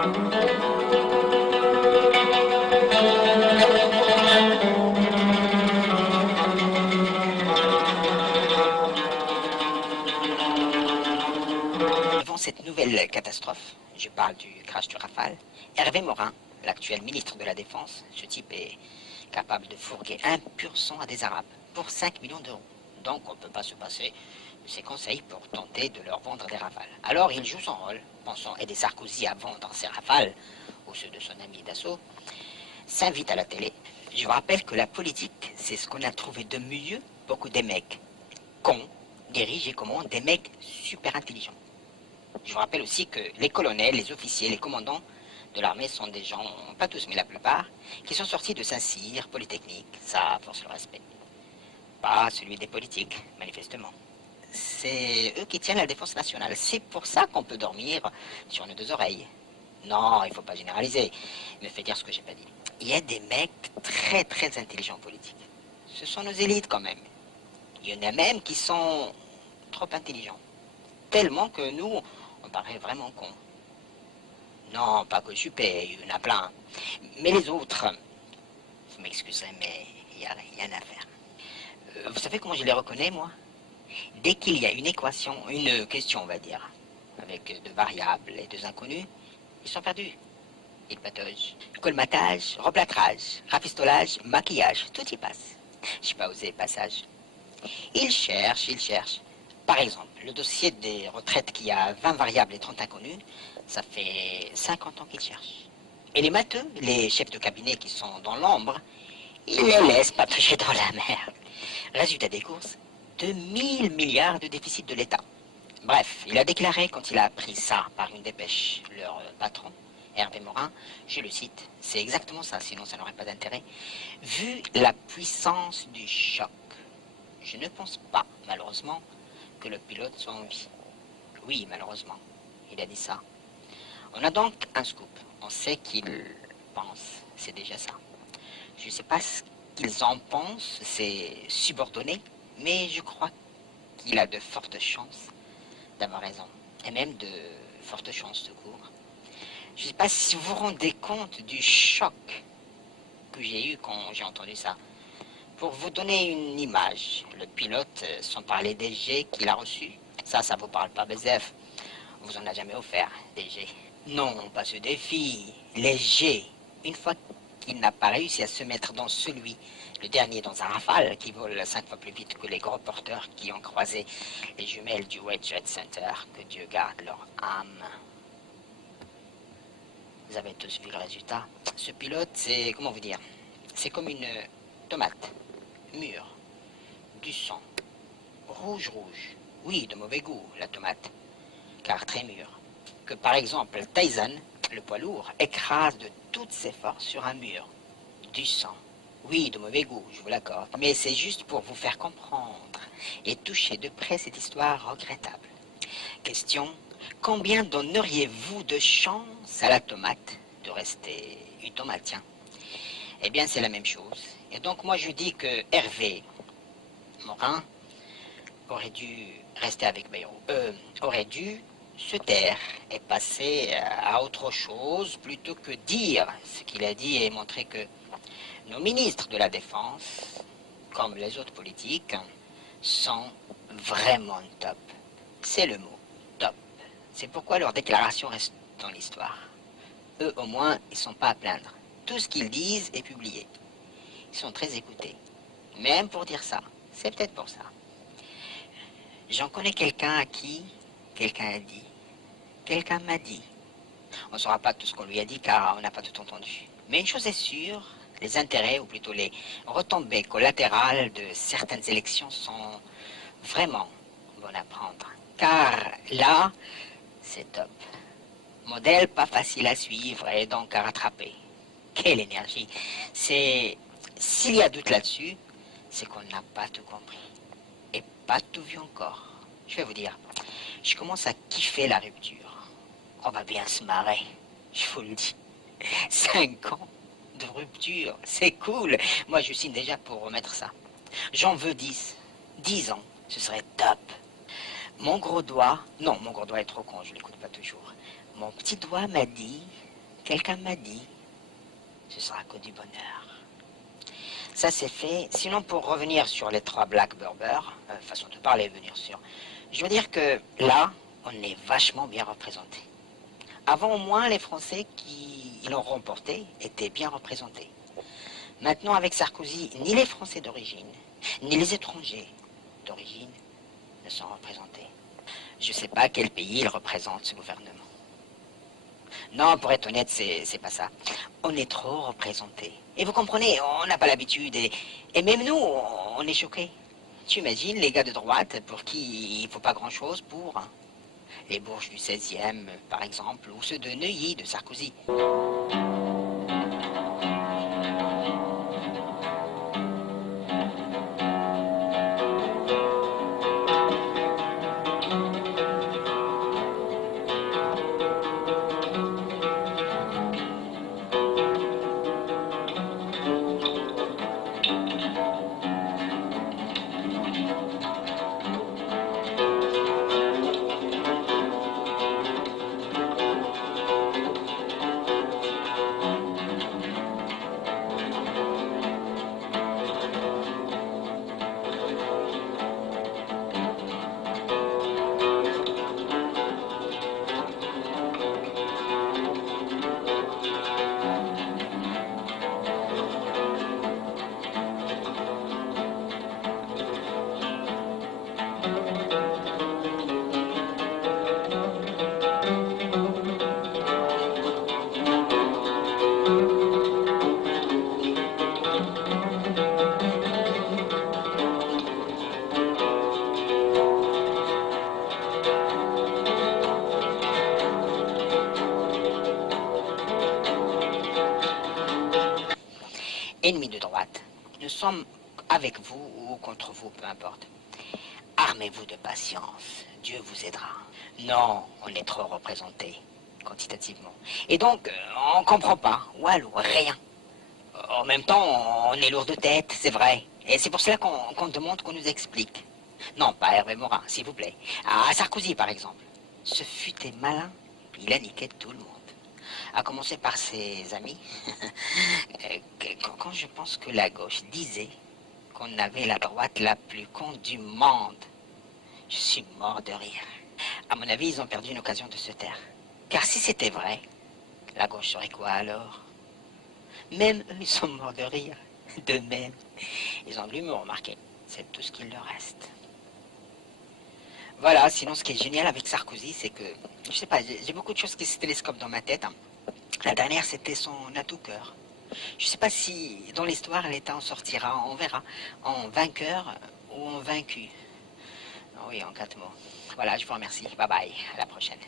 Devant cette nouvelle catastrophe, je parle du crash du Rafale, Hervé Morin, l'actuel ministre de la Défense, ce type est capable de fourguer un pur sang à des Arabes pour 5 millions d'euros. Donc on ne peut pas se passer de ses conseils pour tenter de leur vendre des Rafales. Alors il joue son rôle, pensant aider Sarkozy à vendre ses Rafales, ou ceux de son ami Dassault, s'invite à la télé. Je vous rappelle que la politique, c'est ce qu'on a trouvé de mieux pour que des mecs cons dirigent et commandent des mecs super intelligents. Je vous rappelle aussi que les colonels, les officiers, les commandants de l'armée sont des gens, pas tous mais la plupart, qui sont sortis de Saint-Cyr, Polytechnique, ça force le respect. Pas celui des politiques, manifestement. C'est eux qui tiennent la défense nationale. C'est pour ça qu'on peut dormir sur nos deux oreilles. Non, il ne faut pas généraliser. Me fait dire ce que j'ai pas dit. Il y a des mecs très très intelligents politiques. Ce sont nos élites quand même. Il y en a même qui sont trop intelligents. Tellement que nous, on paraît vraiment cons. Non, pas que Juppé, il y en a plein. Mais les autres, vous m'excuserez, mais il n'y a rien à faire. Vous savez comment je les reconnais, moi? Dès qu'il y a une équation, une question, on va dire, avec deux variables et deux inconnus, ils sont perdus. Ils pataugent. Colmatage, replâtrage, rafistolage, maquillage, tout y passe. J'ai pas osé passage. Ils cherchent, ils cherchent. Par exemple, le dossier des retraites qui a 20 variables et 30 inconnus, ça fait 50 ans qu'ils cherchent. Et les matheux, les chefs de cabinet qui sont dans l'ombre, ils les laissent patauger dans la mer. Résultat des courses, 2000 milliards de déficit de l'État. Bref, il a déclaré quand il a appris ça par une dépêche, leur patron, Hervé Morin, je le cite, c'est exactement ça, sinon ça n'aurait pas d'intérêt. Vu la puissance du choc, je ne pense pas, malheureusement, que le pilote soit en vie. Oui, malheureusement, il a dit ça. On a donc un scoop. On sait qu'il pense, c'est déjà ça. Je ne sais pas ce qu'ils en pensent, ses subordonnés, mais je crois qu'il a de fortes chances d'avoir raison. Et même de fortes chances de court. Je ne sais pas si vous vous rendez compte du choc que j'ai eu quand j'ai entendu ça. Pour vous donner une image, le pilote, sans parler des jets qu'il a reçus, ça vous parle pas, Bezef. Vous en a jamais offert, des jets. Non, pas ce défi, les jets. Une fois qu'il n'a pas réussi à se mettre dans celui, le dernier dans un Rafale, qui vole 5 fois plus vite que les gros porteurs qui ont croisé les jumelles du Wedgett Center, que Dieu garde leur âme. Vous avez tous vu le résultat. Ce pilote, c'est, comment vous dire, c'est comme une tomate, mûre, du sang, rouge. Oui, de mauvais goût, la tomate, car très mûre. Que par exemple, Tyson, le poids lourd, écrase de toutes ses forces sur un mur. Du sang. Oui, de mauvais goût, je vous l'accorde. Mais c'est juste pour vous faire comprendre et toucher de près cette histoire regrettable. Question, combien donneriez-vous de chance à la tomate de rester une tomate, tiens? Eh bien, c'est la même chose. Et donc, moi, je dis que Hervé Morin aurait dû rester avec Bayrou. Aurait dû se taire et passer à autre chose plutôt que dire ce qu'il a dit et montrer que nos ministres de la Défense, comme les autres politiques, sont vraiment top. C'est le mot, top. C'est pourquoi leur déclaration reste dans l'histoire. Eux, au moins, ils ne sont pas à plaindre. Tout ce qu'ils disent est publié. Ils sont très écoutés. Même pour dire ça. C'est peut-être pour ça. J'en connais quelqu'un à qui quelqu'un a dit. Quelqu'un m'a dit. On ne saura pas tout ce qu'on lui a dit car on n'a pas tout entendu. Mais une chose est sûre, les intérêts, ou plutôt les retombées collatérales de certaines élections sont vraiment bonnes à prendre. Car là, c'est top. Modèle pas facile à suivre et donc à rattraper. Quelle énergie! C'est... S'il y a doute là-dessus, c'est qu'on n'a pas tout compris. Et pas tout vu encore. Je vais vous dire, je commence à kiffer la rupture. On va bien se marrer, je vous le dis. 5 ans de rupture, c'est cool. Moi, je signe déjà pour remettre ça. J'en veux 10. 10 ans, ce serait top. Mon gros doigt, non, mon gros doigt est trop con, je l'écoute pas toujours. Mon petit doigt m'a dit, Quelqu'un m'a dit, ce sera que du bonheur. Ça c'est fait. Sinon, pour revenir sur les 3 Black Berbers, façon de parler, bien sûr, je veux dire que là, on est vachement bien représenté. Avant, au moins, les Français qui l'ont remporté étaient bien représentés. Maintenant, avec Sarkozy, ni les Français d'origine, ni les étrangers d'origine ne sont représentés. Je ne sais pas quel pays il représente, ce gouvernement. Non, pour être honnête, c'est pas ça. On est trop représentés. Et vous comprenez, on n'a pas l'habitude. Et même nous, on est choqués. Tu imagines les gars de droite pour qui il faut pas grand-chose pour les bourges du 16e, par exemple, ou ceux de Neuilly, de Sarkozy. Ennemis de droite, nous sommes avec vous ou contre vous, peu importe. Armez-vous de patience, Dieu vous aidera. Non, on est trop représenté, quantitativement. Et donc, on comprend pas, ou alors rien. En même temps, on est lourd de tête, c'est vrai. Et c'est pour cela qu'on demande qu'on nous explique. Non, pas Hervé Morin, s'il vous plaît. À Sarkozy, par exemple. Ce fut malin, il a niqué tout le monde. À commencer par ses amis. Quand je pense que la gauche disait qu'on avait la droite la plus con du monde, je suis mort de rire. À mon avis, ils ont perdu une occasion de se taire. Car si c'était vrai, la gauche serait quoi alors? Même eux, ils sont morts de rire. De même. Ils ont de l'humour, remarquez. C'est tout ce qu'il leur reste. Voilà, sinon ce qui est génial avec Sarkozy, c'est que, je sais pas, j'ai beaucoup de choses qui se télescopent dans ma tête. La dernière, c'était son atout cœur. Je sais pas si dans l'histoire l'État en sortira, on verra, en vainqueur ou en vaincu. Oui, en 4 mots. Voilà, je vous remercie. Bye bye, à la prochaine.